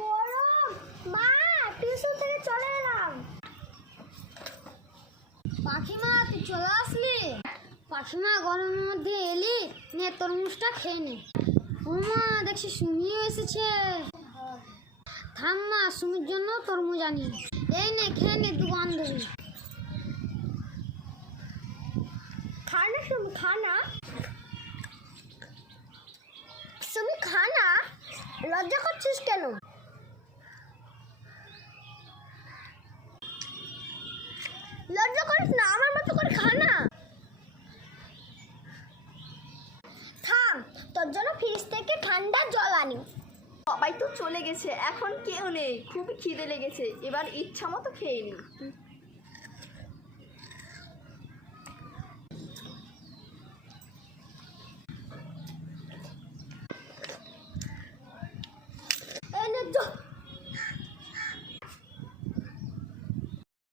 গরম! মা, টিউশন থেকে চলে এলাম। পাখিমা, তুই চলে আসলি? পাখিমা, গরমের মধ্যে এলি, নে তরমুজটা খেয়ে নে। ও মা, দেখছি সুমিও এসেছে। থাম মা, সুমির জন্য তরমুজ আনি। এই নে, খেয়ে নে দু বান্ধবী। খানা সুমি, খানা। সুমি, খানা। লজ্জা করছিস কেন? লজ্জা করিস না, আমার মতো করে খানা। থাম, তোর জন্য ফ্রিজ থেকে ঠান্ডা জল আনি। সবাই তো চলে গেছে, এখন কেউ নেই, খুবই খিদে লেগেছে, এবার ইচ্ছা মতো খেয়ে নি।